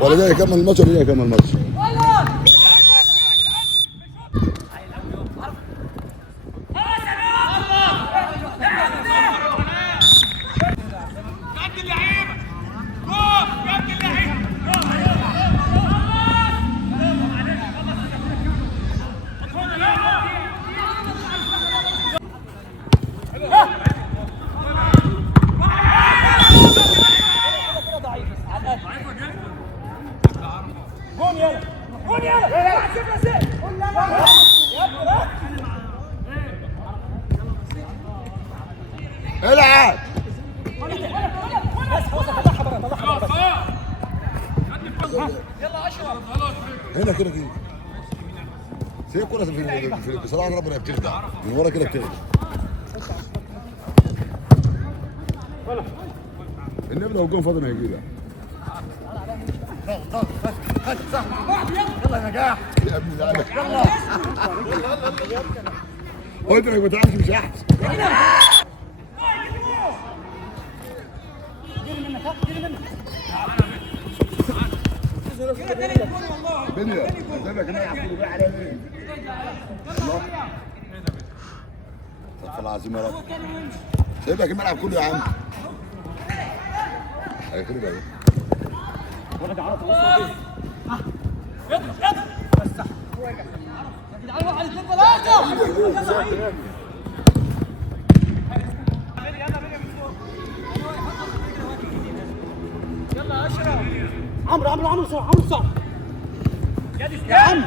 ولا ده يكمل الماتش ولا ده يكمل الماتش. العب يلا اشرف هنا كده كده سيب الكرة في صراحة ربنا بتخدع من ورا كده بتخدع. النبي لو جون فاضي ما هيجيبها. يلا يا نجاح يا ابني ده يلا قلت لك ما تعرفش مش احسن. بنيا قدامك هنا يحكوا بقى على مين؟ الله استغفر الله العظيم يا رب. سيبك الملعب كله يا عم. هيخرب عليك. يلا اشرف عمرو صح يا عم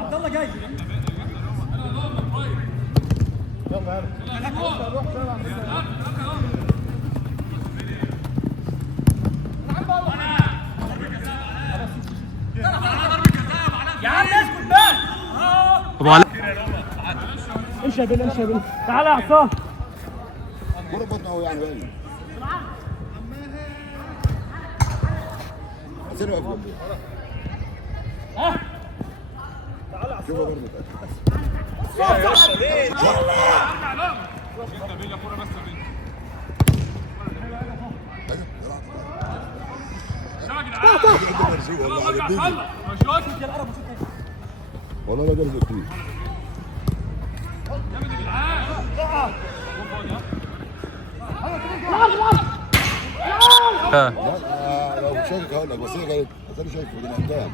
عبد الله جاي يا عم اسكت بقى ابو علاء امشي يا بيل تعالى يا عصام كرة بطنه هو يعني باين. سيبه يا ابو. تعالى يا عصام. والله لا جلد كتير. لا لو شايفك هقول لك بس هي كانت انا شايفه من قدام.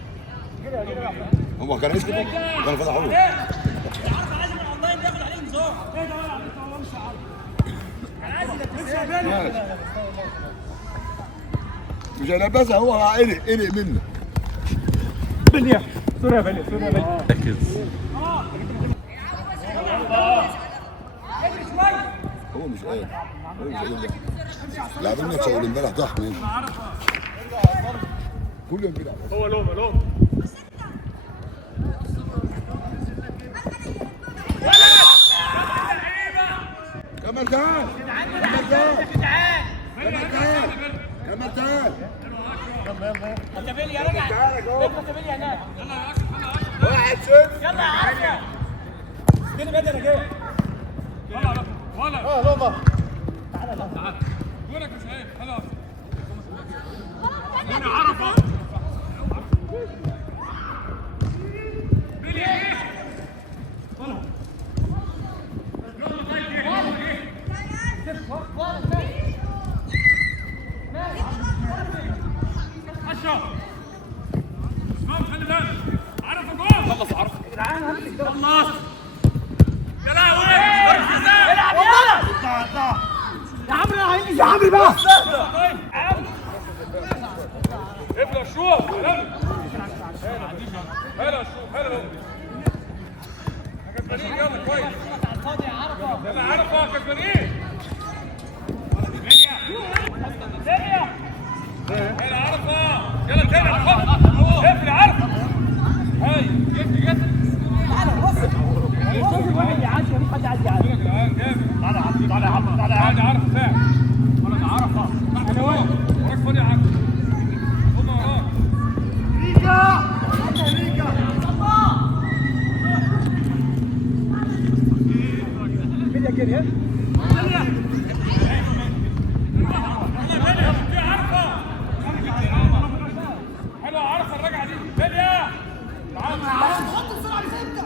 هم كانوا مش كده كانوا فتحوه. مش هيلبسها هو قلق منه. بليا سوري يا بليا ركز هو مش قايل هو مش قايل لاعبين ماتش اول امبارح ضحك كل يوم بيلعب هو لوم كمل تعال كمل تعال انت بليا رجع انت بليا هناك واحد صفر يلا يا عافيه فين بدر يا جاي ولا لوما تعال وينك يا شايف خلاص هنا عرفه بليا ايه اشرف اسمعوا خلي بالك عرف الجول خلص عرف يا جدعان خلص يا لهوي العب يا عمرو بقى ابدا شوف هلا شوف هلا كسبانين يلا كويس يلا عرفه كسبانين يلا عرفه يلا تاني اقفل عرفه هاي جت واحد يعدي مفيش حد يعدي عادي تعالى عرفه ساعد ولا عرفه انا واقف وراك فاضي يا عم هم وراك ريكا كده حلوه عرفه الرجعه دي بليا تعال حط السرعه اللي فاتت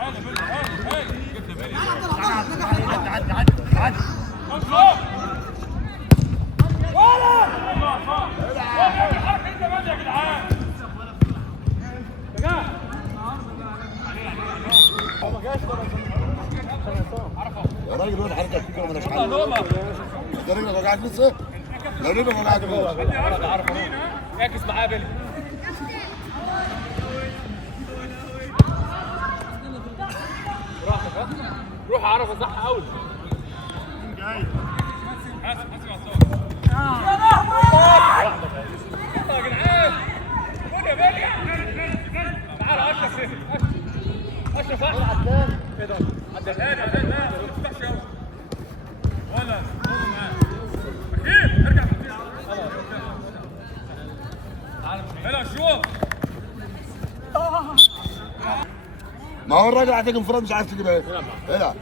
هذا بليا هاي جبنا بليا عدي ولا الحركه انت بادئ يا جدعان يا راجل وين حركه الكوره مالهاش حل ده رجلك وجعك لسه لو رجلك وجعك اعكس معاه بيلي روح عرفه صح قوي جاي حاسب يا عصام يا لهوي يا جدعان خد يا بيلي تعال اشرف اشرف عدان ايه ده عدان لا ما تفتحش يلا ولا اكيد ارجع هلا شوف ما هو الراجل هتيجي انفراد مش عارف تجيبها ايه العب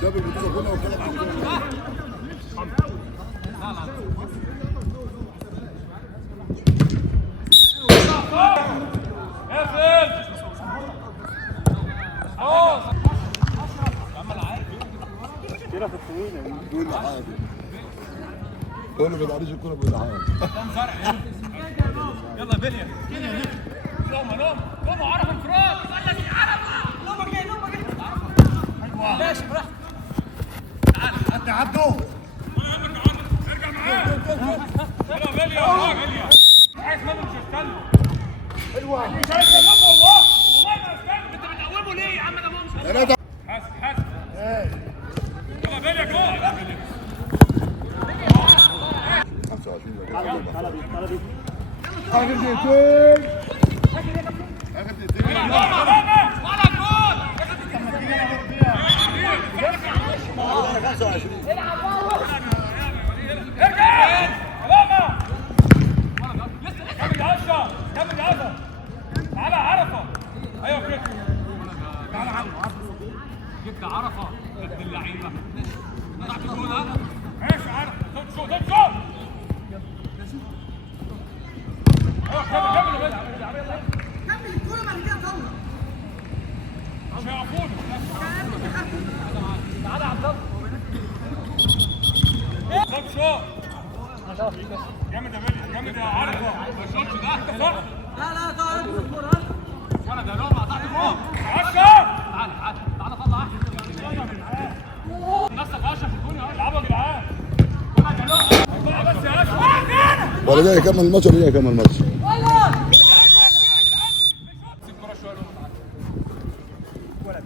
شاب البطوله كلها وكلها بيقول حاجه كله بيدعريش الكوره بيقول حاجه يلا بليا لوما عرف الفراق قال لك عرف لوما جاي ماشي براحتك تعال انت عبده ارجع معاه يلا بليا عايز منه مش هستنى حلوه مش عايز منه والله ما استنى انت بتقومه ليه يا عم انا مش حاسب يلا بليا جول 25 اخر دقيقتين ولا جول ارجع سلامة كمل يا عشرة تعالى عرفة ايوه كده تعالى جبت عرفة ابن اللعيبة قطعت الجول ها ماشي عرفة شوط كمل الكورة بعد كده طلع مش هيقفون تعالى عبد الله شوط جامد يا بيلي جامد يا عرفة ما الشوطش ده انت صح لا طلع الكورة ولا ده لوم قطعت الجول 10 تعالى طلع نفسك 10 في الجول العبوا يا جدعان ولا ده لوم ولا جاي يكمل الماتش ولا جاي يكمل الماتش. سيب كرة شوية لهم تعال. ولد